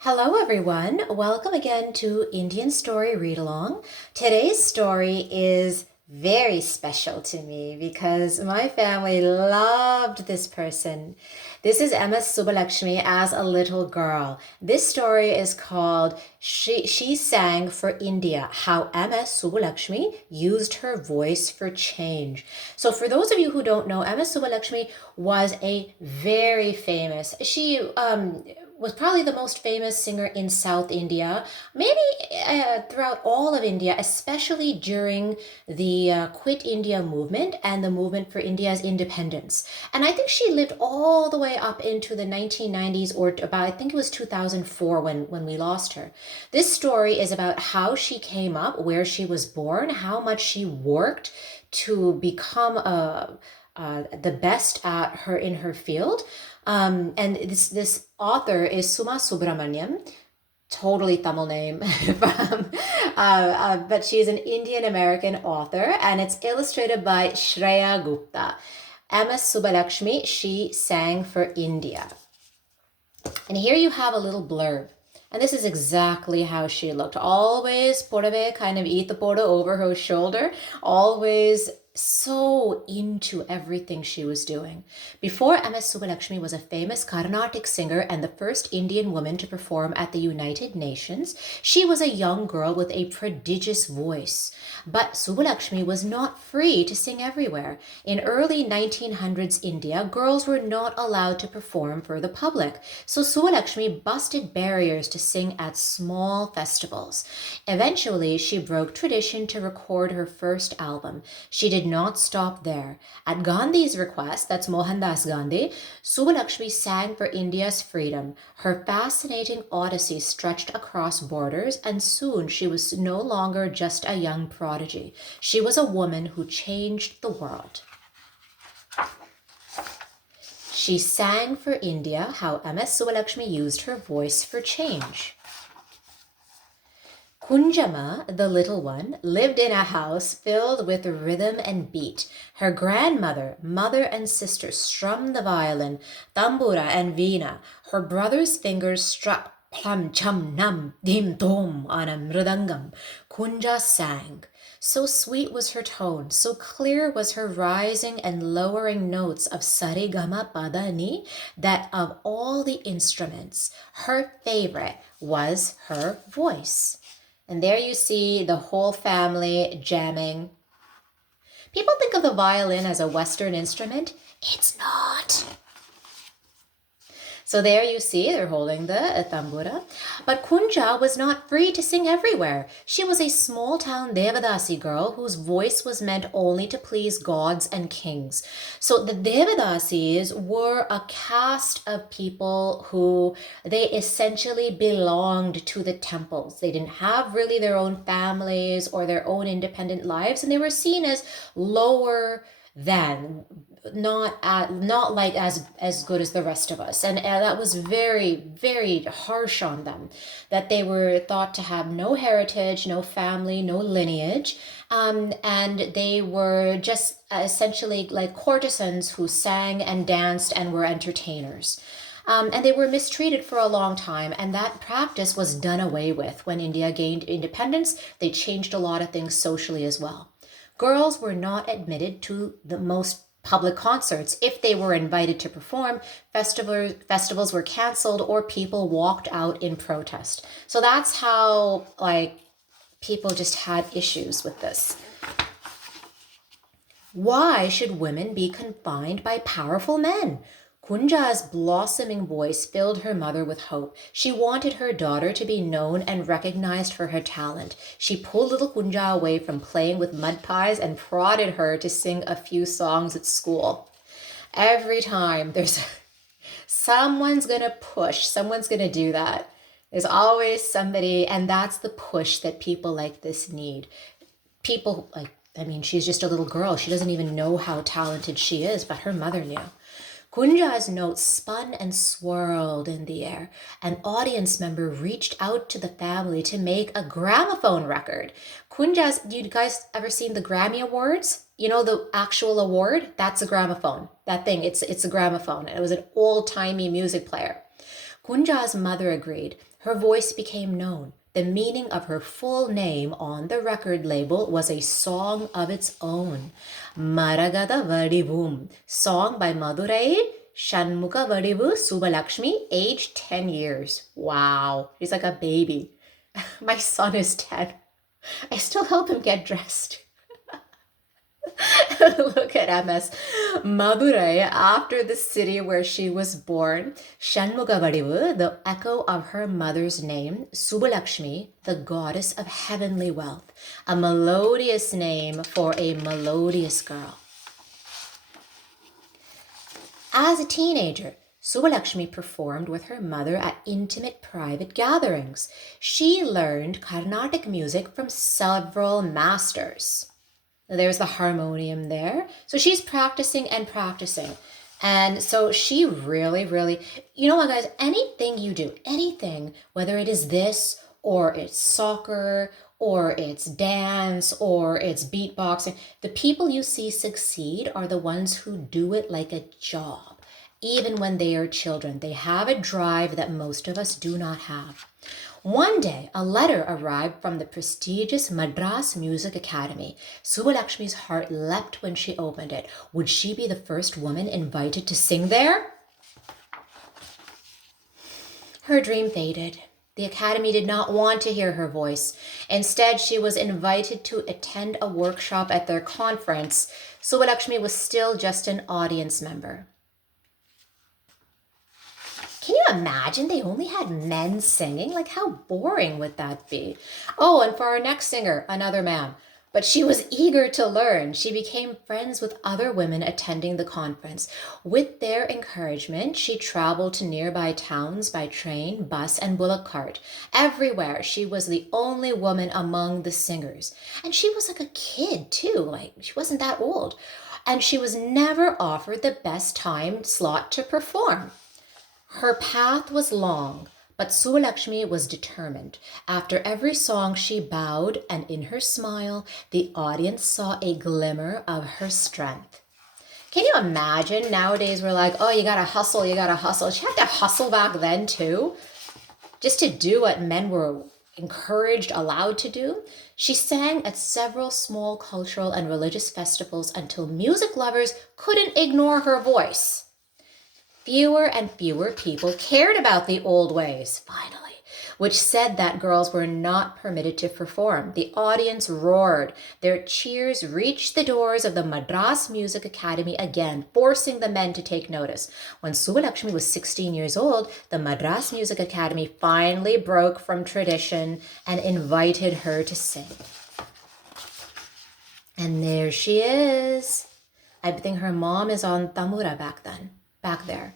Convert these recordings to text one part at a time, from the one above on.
Hello, everyone. Welcome again to Indian Story Read Along. Today's story is very special to me because my family loved this person. This is MS Subbulakshmi as a little girl. This story is called She Sang for India, How MS Subbulakshmi Used Her Voice for Change. So for those of you who don't know, MS Subbulakshmi was a very famous, she was probably the most famous singer in South India, maybe throughout all of India, especially during the Quit India movement and the movement for India's independence. And I think she lived all the way up into the 1990s or about, I think it was 2004 when we lost her. This story is about how she came up, where she was born, how much she worked to become the best at her in her field. And this author is Suma Subramaniam, totally Tamil name, but she's an Indian American author, and it's illustrated by Shreya Gupta. MS Subbulakshmi, She Sang for India. And here you have a little blurb. And this is exactly how she looked. Always porave, kind of eat the photo over her shoulder. Always so into everything she was doing. Before MS Subbulakshmi was a famous Carnatic singer and the first Indian woman to perform at the United Nations, she was a young girl with a prodigious voice. But Subbulakshmi was not free to sing everywhere. In early 1900s India, girls were not allowed to perform for the public. So Subbulakshmi busted barriers to sing at small festivals. Eventually, she broke tradition to record her first album. She did not stop there. At Gandhi's request, that's Mohandas Gandhi, Subbulakshmi sang for India's freedom. Her fascinating odyssey stretched across borders, and soon she was no longer just a young prodigy. She was a woman who changed the world. She sang for India, how MS Subbulakshmi used her voice for change. Kunjama, the little one, lived in a house filled with rhythm and beat. Her grandmother, mother, and sister strummed the violin, tambura, and veena. Her brother's fingers struck plum chum nam dim tom on a mridangam. Kunja sang. So sweet was her tone, so clear was her rising and lowering notes of sarigama padani, that of all the instruments, her favorite was her voice. And there you see the whole family jamming. People think of the violin as a Western instrument. It's not. So there you see, they're holding the tambura. But Kunja was not free to sing everywhere. She was a small-town Devadasi girl whose voice was meant only to please gods and kings. So the Devadasis were a caste of people who they essentially belonged to the temples. They didn't have really their own families or their own independent lives, and they were seen as lower than, not like as good as the rest of us, and that was very harsh on them, that they were thought to have no heritage, no family, no lineage, and they were just essentially like courtesans who sang and danced and were entertainers. And they were mistreated for a long time, and that practice was done away with when India gained independence. They changed a lot of things socially as well. Girls were not admitted to the most public concerts. If they were invited to perform, festivals were canceled or people walked out in protest. So that's how, like, people just had issues with this. Why should women be confined by powerful men? Kunja's blossoming voice filled her mother with hope. She wanted her daughter to be known and recognized for her talent. She pulled little Kunja away from playing with mud pies and prodded her to sing a few songs at school. Every time there's someone's gonna push, someone's gonna do that. There's always somebody, and that's the push that people like this need. People like, I mean, she's just a little girl. She doesn't even know how talented she is, but her mother knew. Kunja's notes spun and swirled in the air. An audience member reached out to the family to make a gramophone record. Do you guys ever seen the Grammy Awards? You know, the actual award? That's a gramophone. That thing, it's a gramophone. It was an old-timey music player. Kunja's mother agreed. Her voice became known. The meaning of her full name on the record label was a song of its own. Maragada Vadivum, song by Madurai Shanmuka Vadivu Subbulakshmi, age 10 years. Wow, he's like a baby. My son is 10. I still help him get dressed. Look at MS. Madurai, after the city where she was born. Shanmugavadivu, the echo of her mother's name. Subbulakshmi, the goddess of heavenly wealth. A melodious name for a melodious girl. As a teenager, Subbulakshmi performed with her mother at intimate private gatherings. She learned Carnatic music from several masters. There's the harmonium there. So she's practicing and practicing. And so she really, you know what, guys, anything you do, anything, whether it is this or it's soccer or it's dance or it's beatboxing, the people you see succeed are the ones who do it like a job. Even when they are children, they have a drive that most of us do not have. One day, a letter arrived from the prestigious Madras Music Academy. Subbulakshmi's heart leapt when she opened it. Would she be the first woman invited to sing there? Her dream faded. The academy did not want to hear her voice. Instead, she was invited to attend a workshop at their conference. Subbulakshmi was still just an audience member. Can you imagine they only had men singing? Like, how boring would that be? Oh, and for our next singer, another man. But she was eager to learn. She became friends with other women attending the conference. With their encouragement, she traveled to nearby towns by train, bus, and bullock cart. Everywhere, she was the only woman among the singers. And she was like a kid, too. Like, she wasn't that old. And she was never offered the best time slot to perform. Her path was long, but Subbulakshmi was determined. After every song she bowed, and in her smile, the audience saw a glimmer of her strength. Can you imagine? Nowadays we're like, oh, you gotta hustle, you gotta hustle. She had to hustle back then too, just to do what men were encouraged, allowed to do. She sang at several small cultural and religious festivals until music lovers couldn't ignore her voice. Fewer and fewer people cared about the old ways, finally, which said that girls were not permitted to perform. The audience roared. Their cheers reached the doors of the Madras Music Academy again, forcing the men to take notice. When Subbulakshmi was 16 years old, the Madras Music Academy finally broke from tradition and invited her to sing. And there she is. I think her mom is on tambura back there.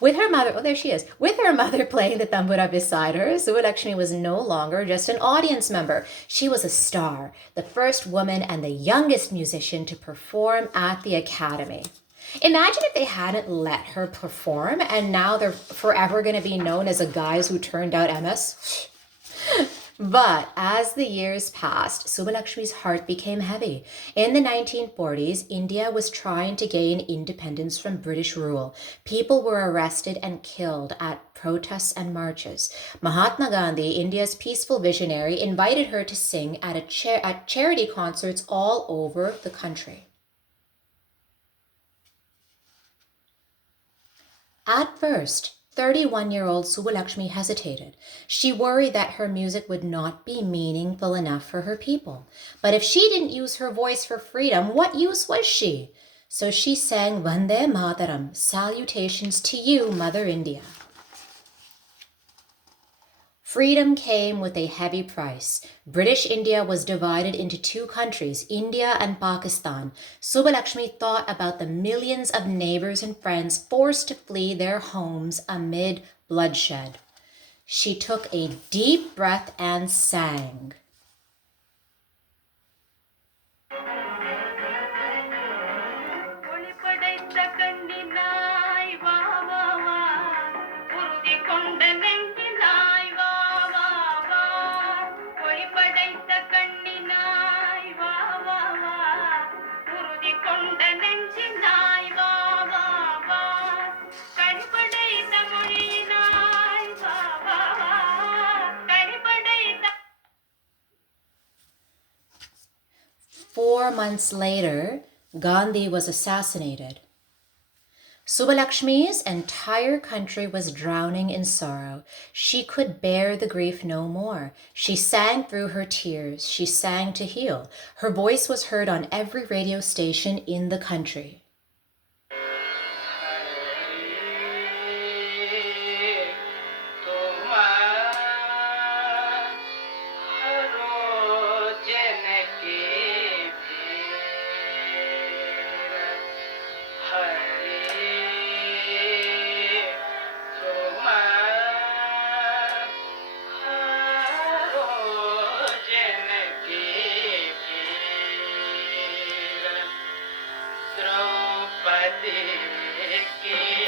With her mother, oh, there she is. With her mother playing the tambura beside her, Subbulakshmi was no longer just an audience member. She was a star, the first woman and the youngest musician to perform at the academy. Imagine if they hadn't let her perform and now they're forever going to be known as the guys who turned out MS. But as the years passed, Subbulakshmi's heart became heavy. In the 1940s, India was trying to gain independence from British rule. People were arrested and killed at protests and marches. Mahatma Gandhi, India's peaceful visionary, invited her to sing at charity concerts all over the country. At first, 31-year-old Subbulakshmi hesitated. She worried that her music would not be meaningful enough for her people. But if she didn't use her voice for freedom, what use was she? So she sang Vande Mataram, salutations to you, Mother India. Freedom came with a heavy price. British India was divided into two countries, India and Pakistan. Subbulakshmi thought about the millions of neighbors and friends forced to flee their homes amid bloodshed. She took a deep breath and sang. 4 months later, Gandhi was assassinated. Subbulakshmi's entire country was drowning in sorrow. She could bear the grief no more. She sang through her tears. She sang to heal. Her voice was heard on every radio station in the country.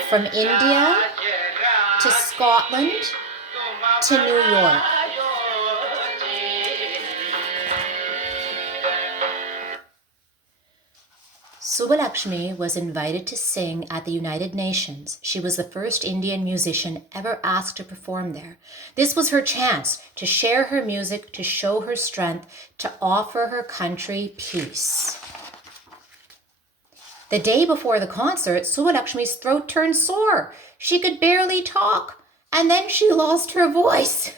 From India to Scotland to New York. Subbulakshmi was invited to sing at the United Nations. She was the first Indian musician ever asked to perform there. This was her chance to share her music, to show her strength, to offer her country peace. The day before the concert, Subbulakshmi's throat turned sore. She could barely talk, and then she lost her voice.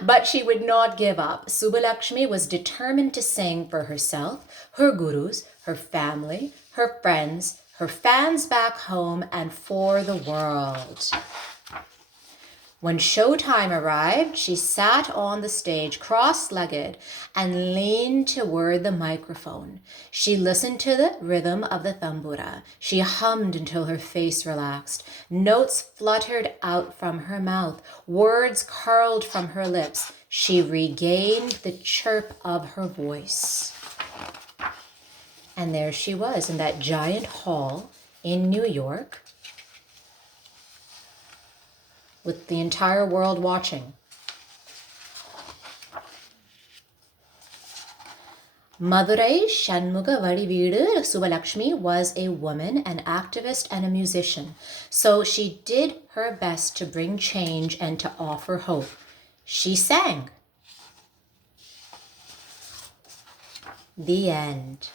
But she would not give up. Subbulakshmi was determined to sing for herself, her gurus, her family, her friends, her fans back home, and for the world. When showtime arrived, she sat on the stage cross-legged and leaned toward the microphone. She listened to the rhythm of the tambura. She hummed until her face relaxed. Notes fluttered out from her mouth. Words curled from her lips. She regained the chirp of her voice. And there she was in that giant hall in New York, with the entire world watching. Madurai Shanmuga Vadiveedu Subbulakshmi was a woman, an activist, and a musician. So she did her best to bring change and to offer hope. She sang. The end.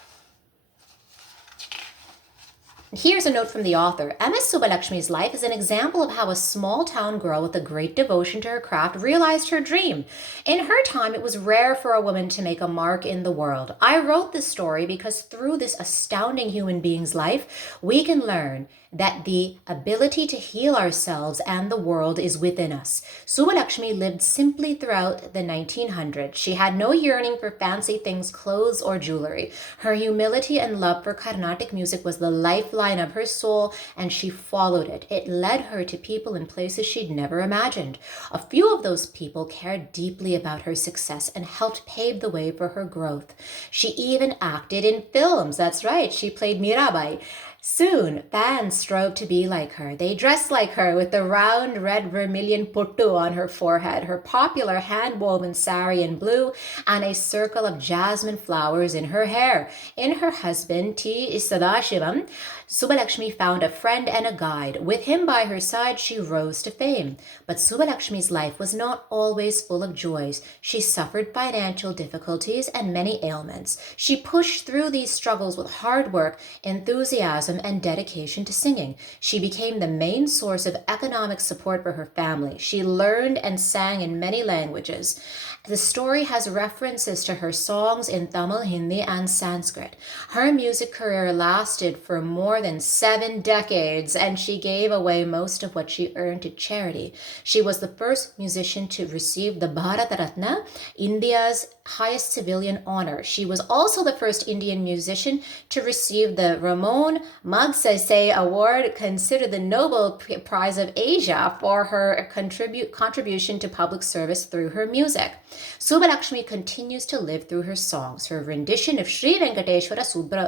Here's a note from the author. MS Subbulakshmi's life is an example of how a small town girl with a great devotion to her craft realized her dream. In her time, it was rare for a woman to make a mark in the world. I wrote this story because through this astounding human being's life, we can learn that the ability to heal ourselves and the world is within us. Subbulakshmi lived simply throughout the 1900s. She had no yearning for fancy things, clothes, or jewelry. Her humility and love for Carnatic music was the lifeline of her soul, and she followed it. It led her to people in places she'd never imagined. A few of those people cared deeply about her success and helped pave the way for her growth. She even acted in films. That's right, she played Mirabai. Soon, fans strove to be like her. They dressed like her with the round red vermilion puttu on her forehead, her popular hand-woven sari in blue, and a circle of jasmine flowers in her hair. In her husband, T. Sadashivam, Subbulakshmi found a friend and a guide. With him by her side, she rose to fame. But Subbulakshmi's life was not always full of joys. She suffered financial difficulties and many ailments. She pushed through these struggles with hard work, enthusiasm, and dedication to singing. She became the main source of economic support for her family. She learned and sang in many languages. The story has references to her songs in Tamil, Hindi, and Sanskrit. Her music career lasted for more than 7 decades, and she gave away most of what she earned to charity. She was the first musician to receive the Bharat Ratna, India's highest civilian honor. She was also the first Indian musician to receive the Ramon Magsaysay Award, considered the Nobel Prize of Asia, for her contribution to public service through her music. Subbulakshmi continues to live through her songs. Her rendition of Sri Venkateshwara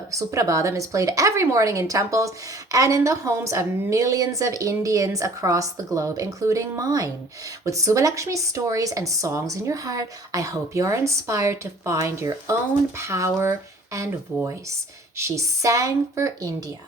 Suprabhadam is played every morning in temples and in the homes of millions of Indians across the globe, including mine. With Subbulakshmi's stories and songs in your heart, I hope you are inspired to find your own power and voice. She sang for India.